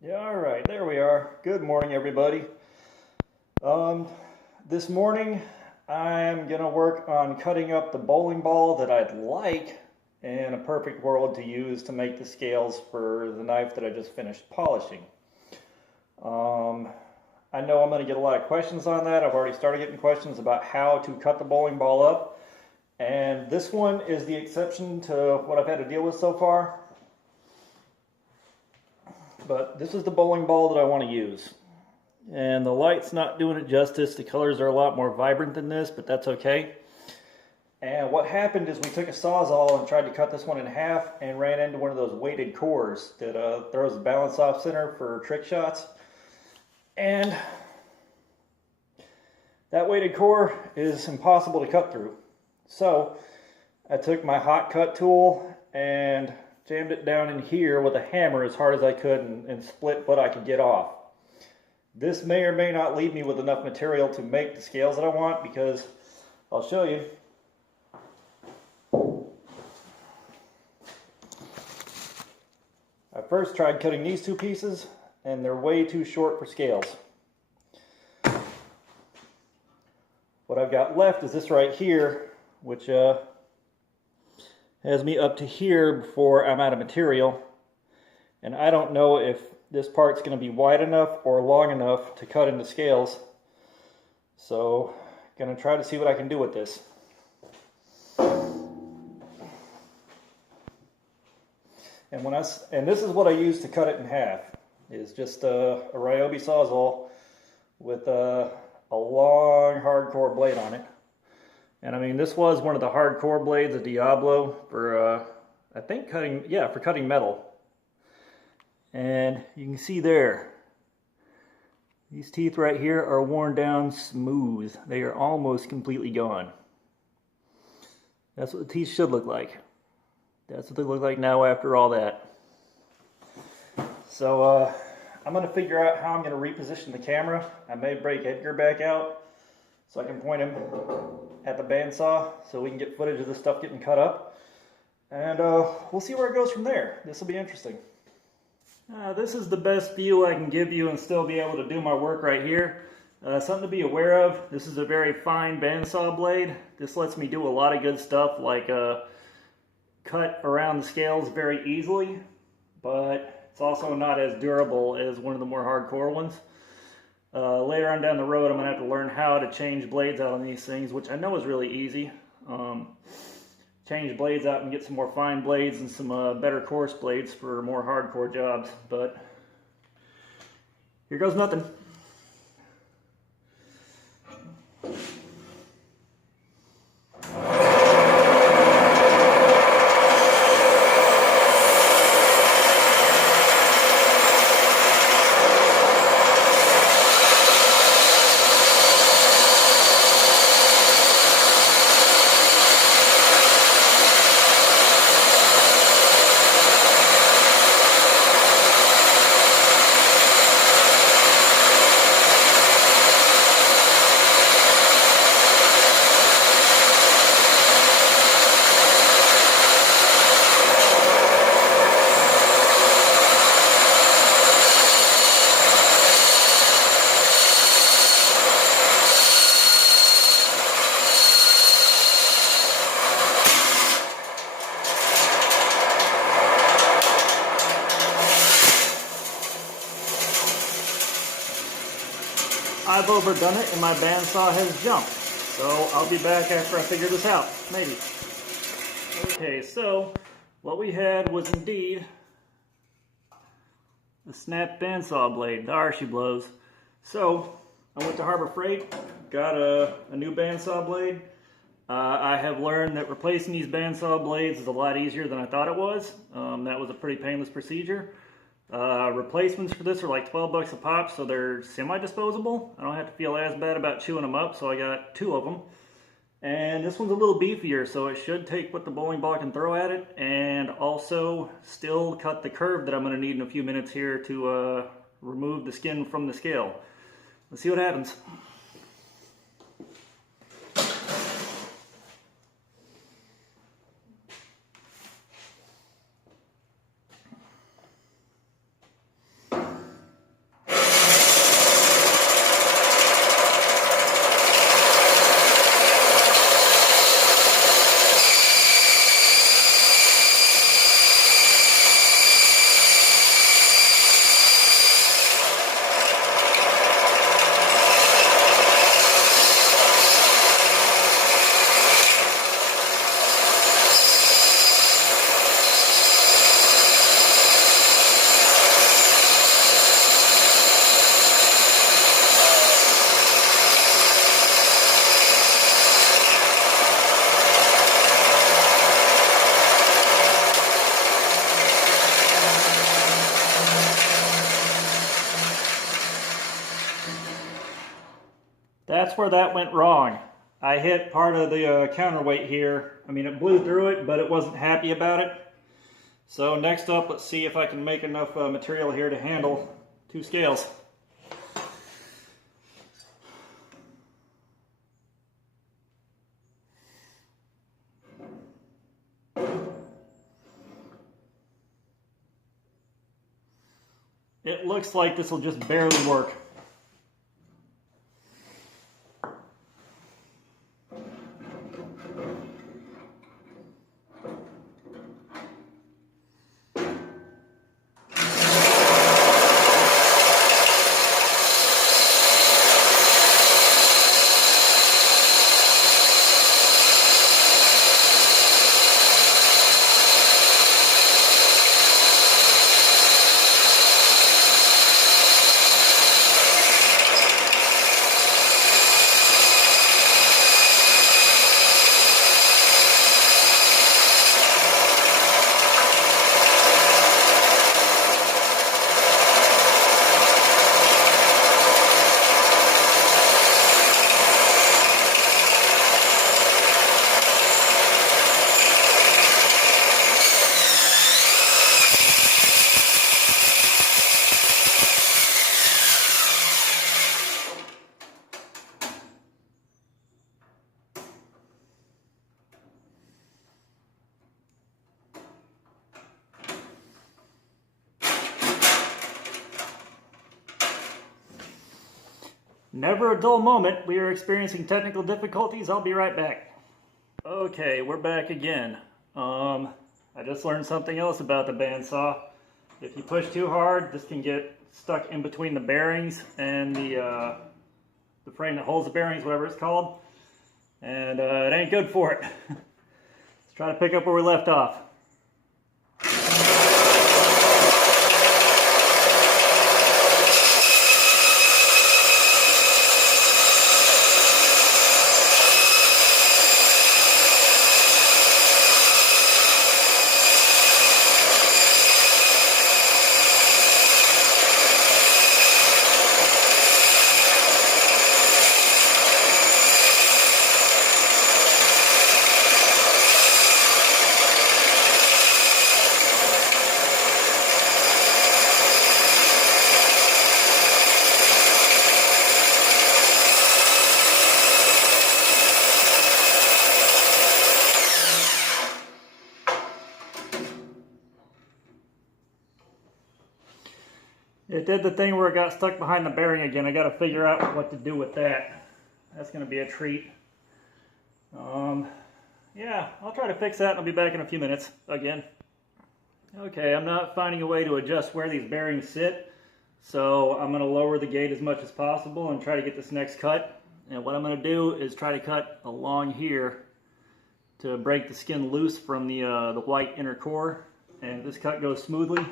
Yeah, all right, there we are. Good morning, everybody. Um, this morning, I'm gonna work on cutting up the bowling ball that I'd like in a perfect world to use to make the scales for the knife that I just finished polishing. Um, I know I'm gonna get a lot of questions on that. I've already started getting questions about how to cut the bowling ball up, and this one is the exception to what I've had to deal with so far. But this is the bowling ball that I want to use. And the light's not doing it justice. The colors are a lot more vibrant than this, but that's okay. And what happened is we took a Sawzall and tried to cut this one in half and ran into one of those weighted cores that throws the balance off center for trick shots. And that weighted core is impossible to cut through. So I took my hot cut tool and jammed it down in here with a hammer as hard as I could and split what I could get off. This may or may not leave me with enough material to make the scales that I want, because I'll show you. I first tried cutting these two pieces and they're way too short for scales. What I've got left is this right here, which has me up to here before I'm out of material, and I don't know if this part's going to be wide enough or long enough to cut into scales, so I'm going to try to see what I can do with this. And this is what I use to cut it in half, is just a Ryobi Sawzall with a long hardcore blade on it. And I mean, this was one of the hardcore blades of Diablo for, I think for cutting metal. And you can see there, these teeth right here are worn down smooth. They are almost completely gone. That's what the teeth should look like. That's what they look like now after all that. So I'm going to figure out how I'm going to reposition the camera. I may break Edgar back out so I can point him at the bandsaw so we can get footage of this stuff getting cut up. And we'll see where it goes from there. This will be interesting. This is the best view I can give you and still be able to do my work right here. Something to be aware of, this is a very fine bandsaw blade. This lets me do a lot of good stuff like cut around the scales very easily, but it's also not as durable as one of the more hardcore ones. Later on down the road, I'm going to have to learn how to change blades out on these things, which I know is really easy. Change blades out and get some more fine blades and some better coarse blades for more hardcore jobs, but here goes nothing. I've overdone it and my bandsaw has jumped. So I'll be back after I figure this out, maybe. Okay, so what we had was indeed the snapped bandsaw blade, the Archie blows. So I went to Harbor Freight, got a new bandsaw blade. I have learned that replacing these bandsaw blades is a lot easier than I thought it was. That was a pretty painless procedure. Replacements for this are like 12 bucks a pop, so they're semi-disposable. I don't have to feel as bad about chewing them up, so I got 2 of them. And this one's a little beefier, so it should take what the bowling ball can throw at it, and also still cut the curve that I'm going to need in a few minutes here to remove the skin from the scale. Let's see what happens. where that went wrong. I hit part of the counterweight here. I mean, it blew through it, but it wasn't happy about it. So next up, let's see if I can make enough material here to handle 2 scales. It looks like this will just barely work. Never a dull moment. We are experiencing technical difficulties. I'll be right back. Okay, we're back again. I just learned something else about the bandsaw. If you push too hard, this can get stuck in between the bearings and the frame that holds the bearings, whatever it's called. And it ain't good for it. Let's try to pick up where we left off. It did the thing where it got stuck behind the bearing again. I got to figure out what to do with that. That's going to be a treat. Yeah, I'll try to fix that and I'll be back in a few minutes again. Okay, I'm not finding a way to adjust where these bearings sit, so I'm going to lower the gate as much as possible and try to get this next cut. And what I'm going to do is try to cut along here to break the skin loose from the white inner core. And if this cut goes smoothly,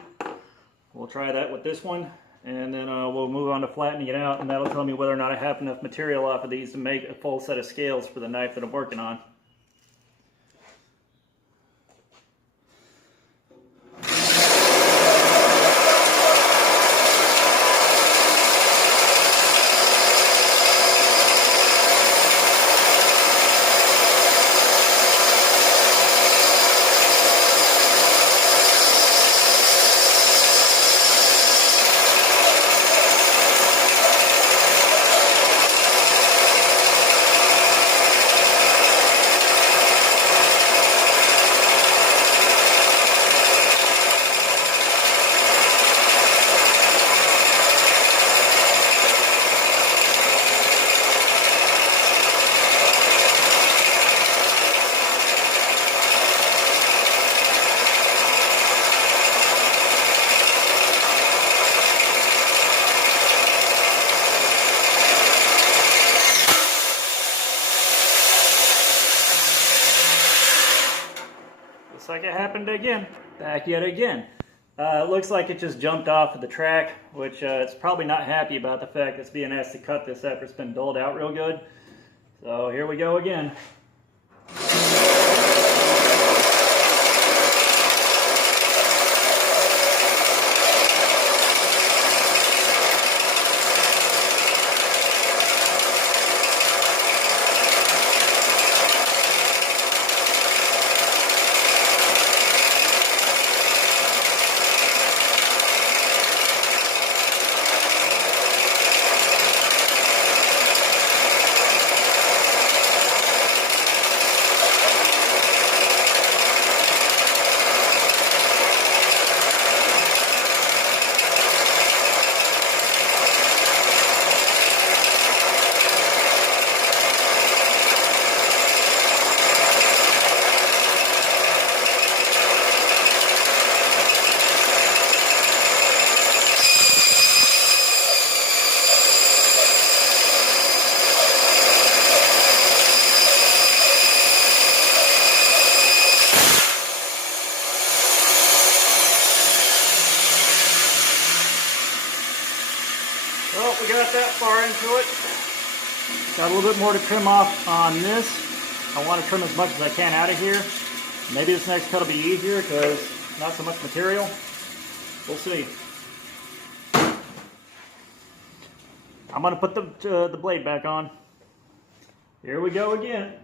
we'll try that with this one, and then we'll move on to flattening it out, and that'll tell me whether or not I have enough material off of these to make a full set of scales for the knife that I'm working on. Looks like it happened again. Back yet again. It looks like it just jumped off of the track, which it's probably not happy about the fact it's being asked to cut this after it's been dulled out real good. So here we go again. we got that far into it. Got a little bit more to trim off on this. I want to trim as much as I can out of here. Maybe this next cut will be easier because not so much material. We'll see. I'm going to put the blade back on. Here we go again.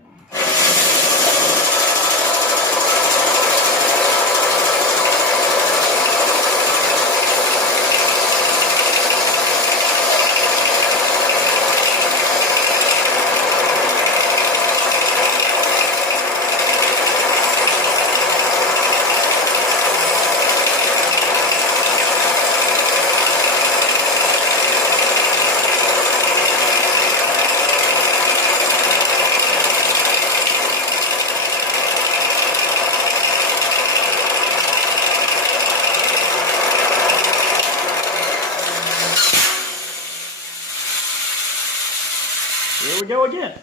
Here we go again.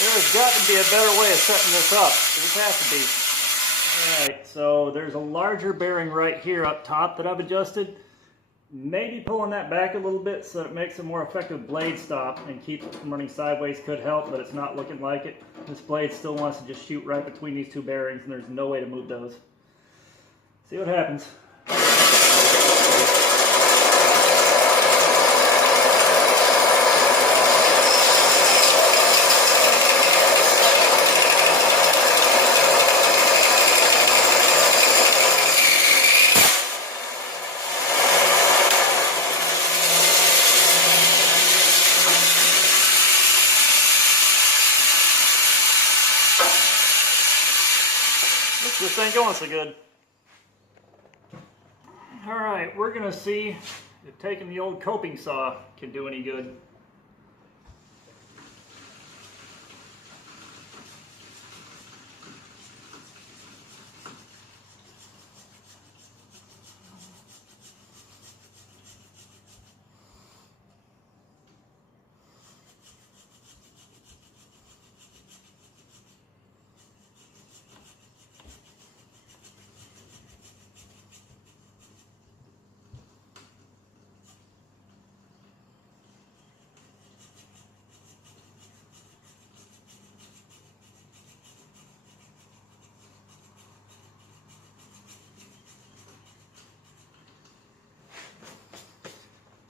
There's got to be a better way of setting this up. This has to be. Alright, so there's a larger bearing right here up top that I've adjusted. Maybe pulling that back a little bit so it makes a more effective blade stop and keeps it from running sideways could help, but it's not looking like it. This blade still wants to just shoot right between these two bearings and there's no way to move those. See what happens. This ain't going so good. Alright, we're going to see if taking the old coping saw can do any good.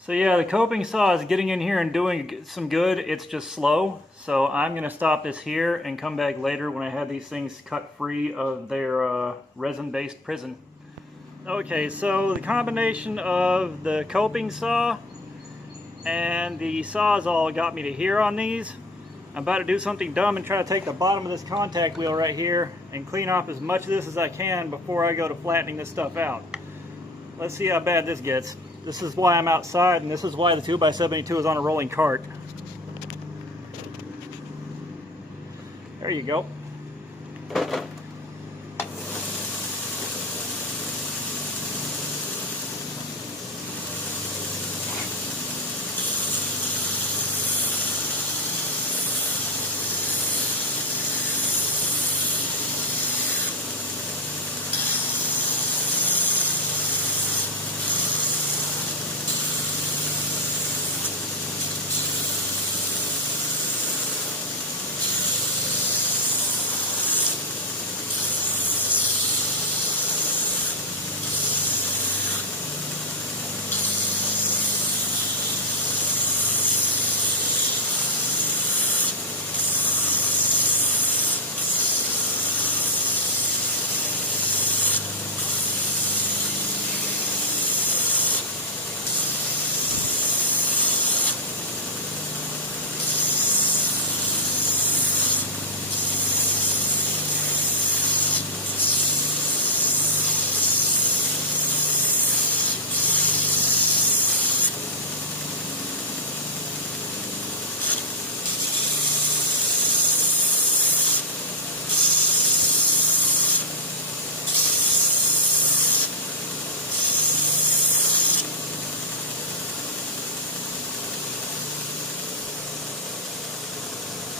So yeah, the coping saw is getting in here and doing some good. It's just slow. So I'm going to stop this here and come back later when I have these things cut free of their resin-based prison. Okay, so the combination of the coping saw and the Sawzall got me to here on these. I'm about to do something dumb and try to take the bottom of this contact wheel right here and clean off as much of this as I can before I go to flattening this stuff out. Let's see how bad this gets. This is why I'm outside, and this is why the 2x72 is on a rolling cart. There you go.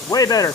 Way better.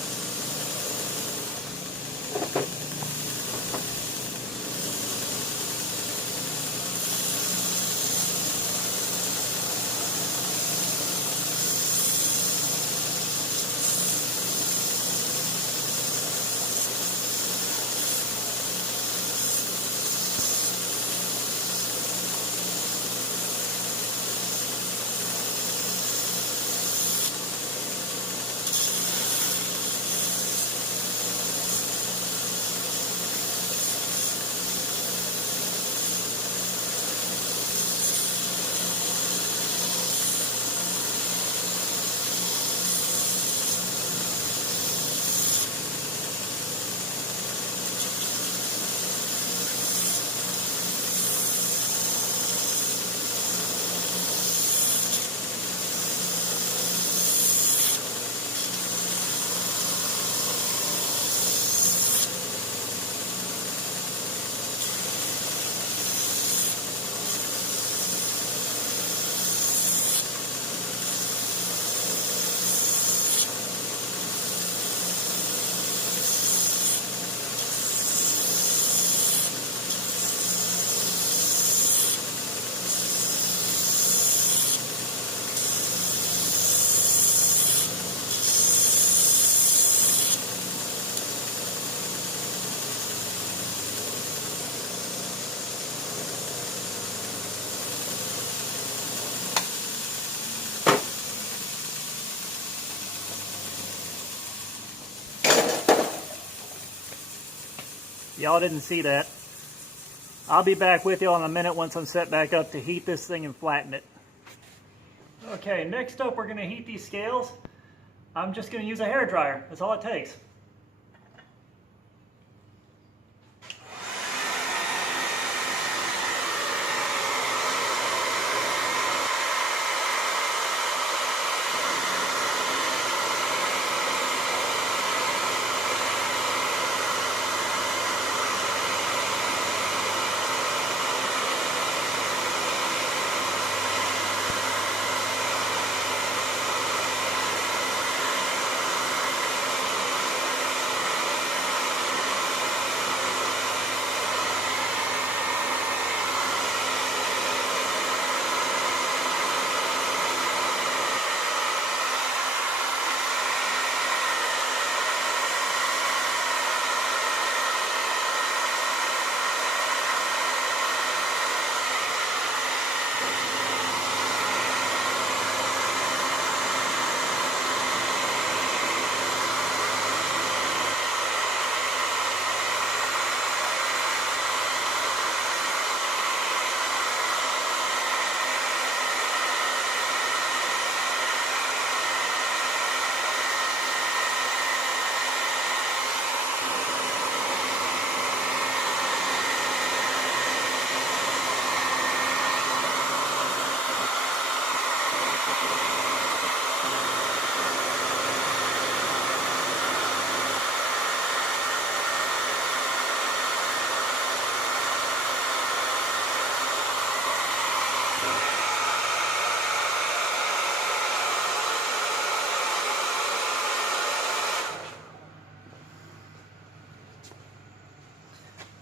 Y'all didn't see that. I'll be back with y'all in a minute once I'm set back up to heat this thing and flatten it. Okay, next up we're going to heat these scales. I'm just going to use a hair dryer. That's all it takes.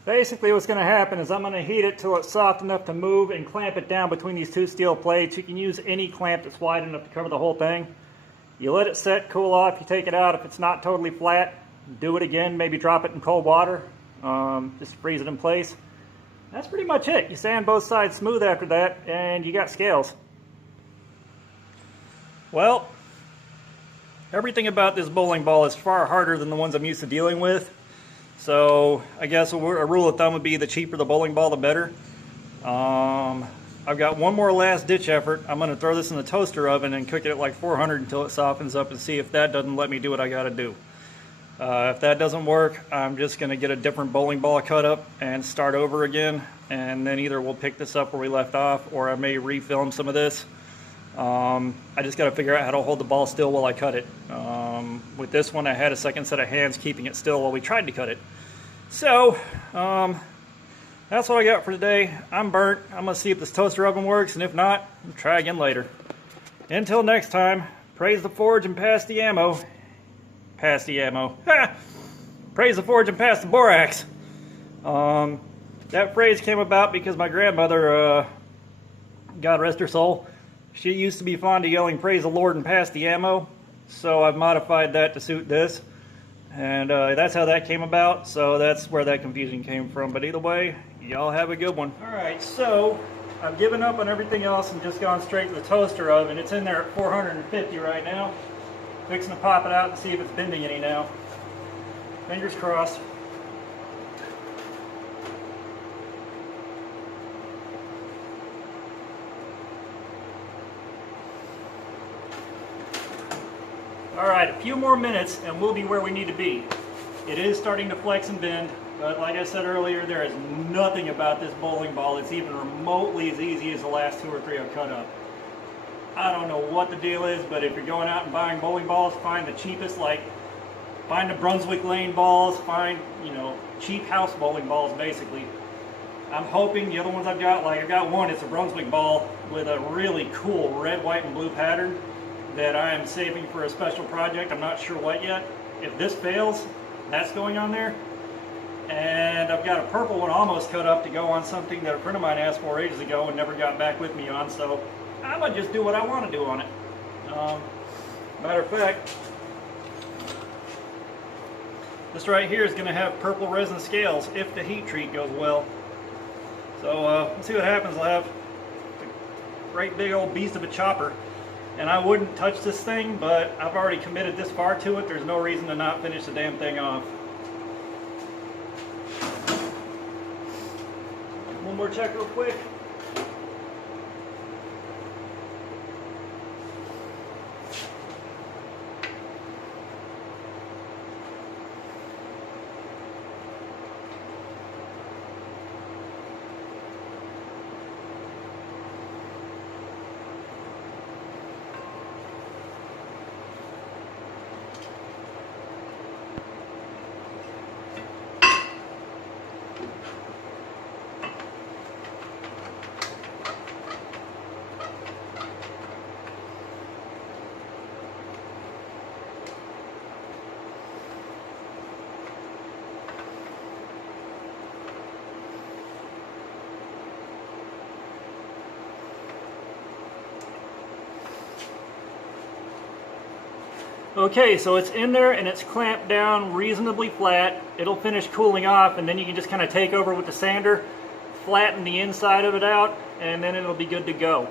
Basically what's going to happen is I'm going to heat it till it's soft enough to move and clamp it down between these two steel plates. You can use any clamp that's wide enough to cover the whole thing. You let it set, cool off, you take it out. If it's not totally flat, do it again, maybe drop it in cold water, just freeze it in place. That's pretty much it. You sand both sides smooth after that and you got scales. Well, everything about this bowling ball is far harder than the ones I'm used to dealing with. So I guess a rule of thumb would be the cheaper the bowling ball, the better. I've got one more last ditch effort. I'm going to throw this in the toaster oven and cook it at like 400 until it softens up and see if that doesn't let me do what I got to do. If that doesn't work, I'm just going to get a different bowling ball cut up and start over again. And then either we'll pick this up where we left off, or I may refilm some of this. I just got to figure out how to hold the ball still while I cut it. With this one, I had a second set of hands keeping it still while we tried to cut it. So, that's what I got for today. I'm burnt. I'm going to see if this toaster oven works, and if not, I'll try again later. Until next time, praise the forge and pass the ammo. pass the ammo. Ha! Praise the forge and pass the borax. That phrase came about because my grandmother, God rest her soul, she used to be fond of yelling praise the Lord and pass the ammo. So I've modified that to suit this. And that's how that came about. So that's where that confusion came from. But either way, y'all have a good one. Alright, so I've given up on everything else and just gone straight to the toaster oven. It's in there at 450 right now. Fixing to pop it out and see if it's bending any now. Fingers crossed. Alright, a few more minutes and we'll be where we need to be. It is starting to flex and bend, but like I said earlier, there is nothing about this bowling ball that's even remotely as easy as the last 2 or 3 I've cut up. I don't know what the deal is, but if you're going out and buying bowling balls, find the cheapest, like find the Brunswick Lane balls, find, you know, cheap house bowling balls basically. I'm hoping the other ones I've got, like I've got one, it's a Brunswick ball with a really cool red, white, and blue pattern that I am saving for a special project. I'm not sure what yet. If this fails, that's going on there. And I've got a purple one almost cut up to go on something that a friend of mine asked for ages ago and never got back with me on, so I'm gonna just do what I want to do on it. Matter of fact, this right here is going to have purple resin scales if the heat treat goes well. So let's see what happens. I'll have a great big old beast of a chopper. And I wouldn't touch this thing, but I've already committed this far to it. There's no reason to not finish the damn thing off. One more check real quick. Okay, so it's in there and it's clamped down reasonably flat. It'll finish cooling off and then you can just kind of take over with the sander, flatten the inside of it out, and then it'll be good to go.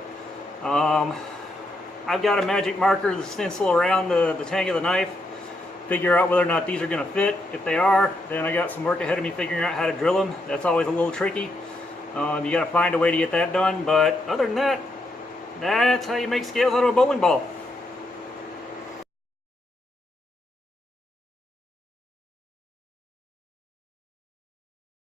I've got a magic marker to stencil around the tang of the knife, figure out whether or not these are going to fit. If they are, then I got some work ahead of me figuring out how to drill them. That's always a little tricky. You got to find a way to get that done, but other than that, that's how you make scales out of a bowling ball.